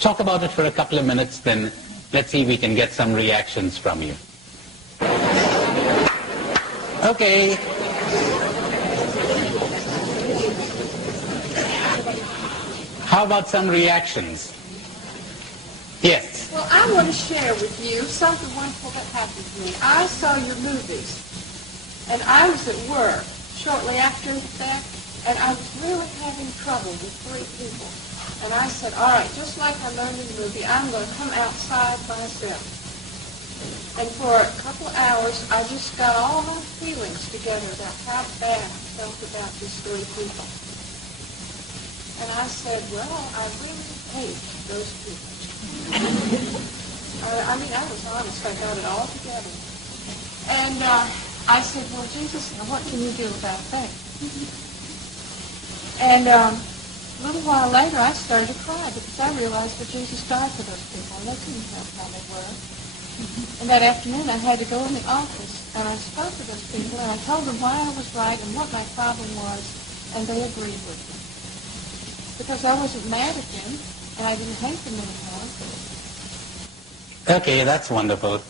Talk about it for a couple of minutes, then let's see if we can get some reactions from you. Okay. How about some reactions? Yes. Well, I want to share with you something wonderful that happened to me. I saw your movies, and I was at work shortly after that, and I was really having trouble with 3 people. And I said, all right, just like I learned in the movie, I'm going to come outside myself. And for a couple of hours, I just got all my feelings together about how bad I felt about these 3 people. And I said, well, I really hate those people. I mean, I was honest. I got it all together. And I said, well, Jesus, now what can you do about that? And a little while later, I started to cry because I realized that Jesus died for those people, and they couldn't help how they were. And that afternoon, I had to go in the office, and I spoke to those people, and I told them why I was right and what my problem was, and they agreed with me. Because I wasn't mad at them, and I didn't hate them anymore. Okay, that's wonderful.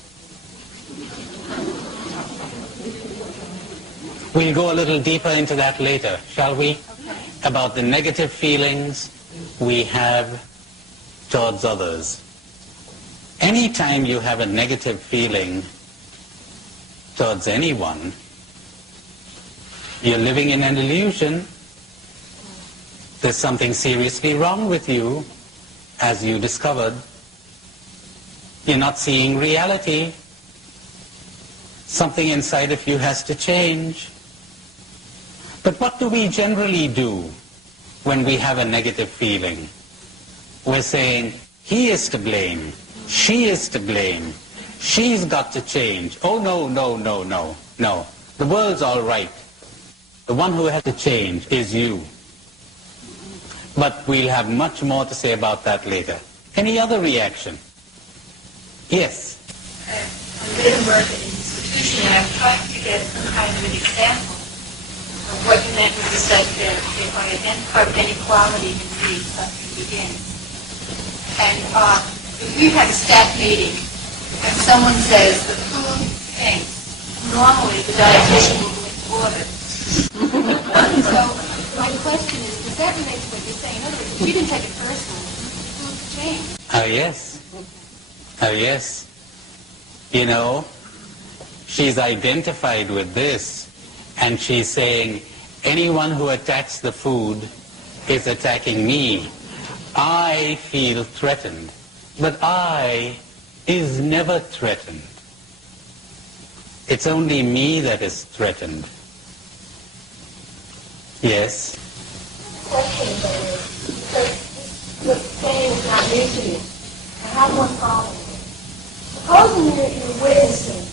We'll go a little deeper into that later, shall we? Okay. About the negative feelings we have towards others. Anytime you have a negative feeling towards anyone, you're living in an illusion. There's something seriously wrong with you, as you discovered. You're not seeing reality. Something inside of you has to change. But what do we generally do when we have a negative feeling? We're saying, he is to blame, she is to blame, she's got to change. Oh, no, no, no, no, no. The world's all right. The one who has to change is you. But we'll have much more to say about that later. Any other reaction? Yes? I did work at an institution, and I was trying to get some kind of an example of what you meant when you said that if I identified inequality in me, something begins. And if you had a staff meeting, and someone says the food stinks, normally the dietitian will go into order. So my question is, does that relate to what you're saying? In other words, if you didn't take it personally, the food changed. Oh, yes. Oh, yes. You know, she's identified with this, and she's saying, anyone who attacks the food is attacking me. I feel threatened, but I is never threatened. It's only me that is threatened. Yes? Question, because what's saying is not new to you. I have one problem. Supposing you're witnessing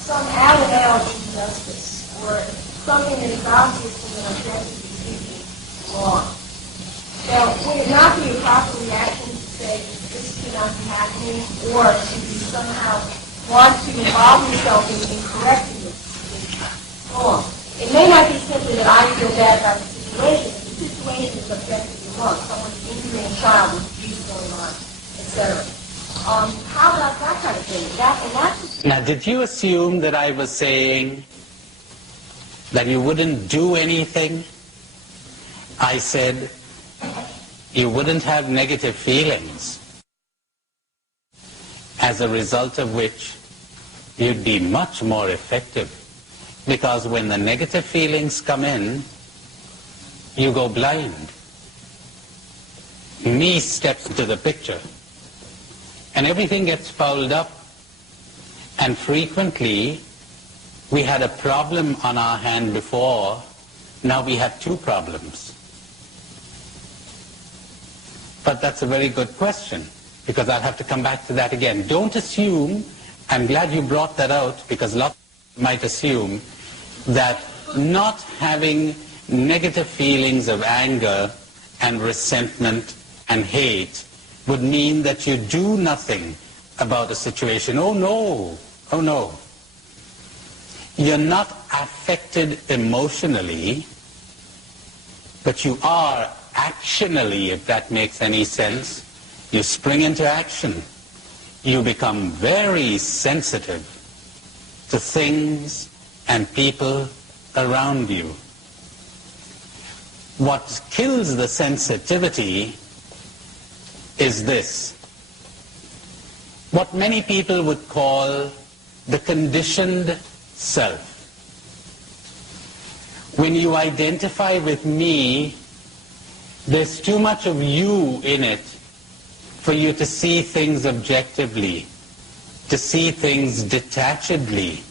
some out-and-out injustice or something that is obviously an objectively wrong. Now, would it not be a proper reaction to say this should not be happening, or to somehow want to involve yourself in correcting this wrong? It may not be simply that I feel bad about the situation. The situation is objectively wrong. Someone's injuring a child with abuse going on, etc. How about that kind of thing? Now, did you assume that I was saying that you wouldn't do anything? I said you wouldn't have negative feelings, as a result of which you'd be much more effective. Because when the negative feelings come in, you go blind. Me steps into the picture, and everything gets fouled up. And frequently, we had a problem on our hand before, now we have 2 problems. But that's a very good question, because I'll have to come back to that again. Don't assume, I'm glad you brought that out, because lots might assume that not having negative feelings of anger and resentment and hate would mean that you do nothing about a situation. Oh no, oh no. You're not affected emotionally, but you are actionally, if that makes any sense. you spring into action. You become very sensitive to things and people around you. What kills the sensitivity is this. What many people would call the conditioned self. When you identify with me, there's too much of you in it for you to see things objectively, to see things detachedly.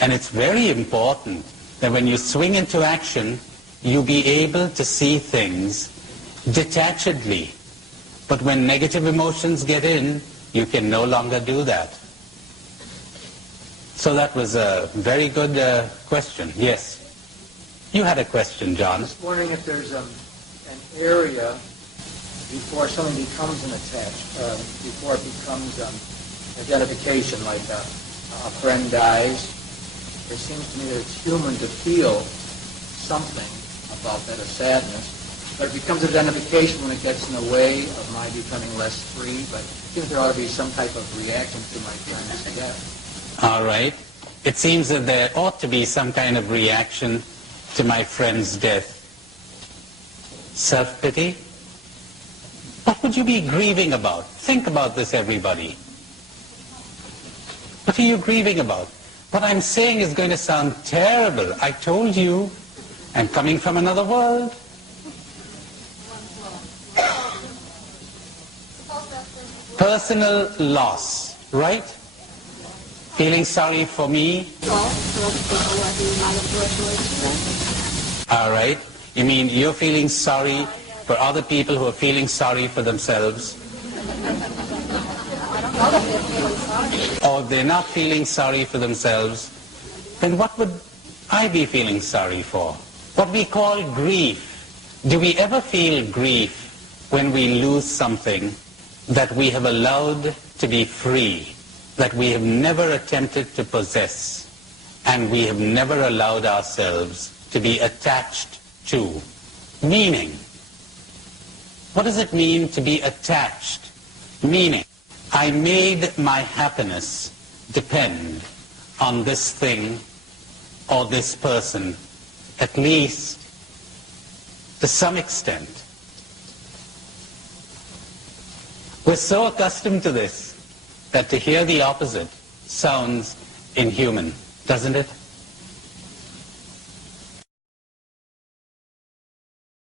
And it's very important that when you swing into action, you be able to see things detachedly. But when negative emotions get in, you can no longer do that. So that was a very good question. Yes. You had a question, John. I'm just wondering if there's an area before something becomes an before it becomes identification, like a friend dies. It seems to me that it's human to feel something about that, a sadness. But it becomes identification when it gets in the way of my becoming less free. But I think there ought to be some type of reaction to my friend's death. All right. It seems that there ought to be some kind of reaction to my friend's death. Self-pity? What would you be grieving about? Think about this, everybody. What are you grieving about? What I'm saying is going to sound terrible. I told you, I'm coming from another world. Personal loss, right? Feeling sorry for me? All right. You mean you're feeling sorry for other people who are feeling sorry for themselves? Or they're not feeling sorry for themselves, then what would I be feeling sorry for? What we call grief. Do we ever feel grief when we lose something that we have allowed to be free, that we have never attempted to possess, and we have never allowed ourselves to be attached to? Meaning. What does it mean to be attached? Meaning, I made my happiness depend on this thing or this person, at least to some extent. We're so accustomed to this that to hear the opposite sounds inhuman, doesn't it?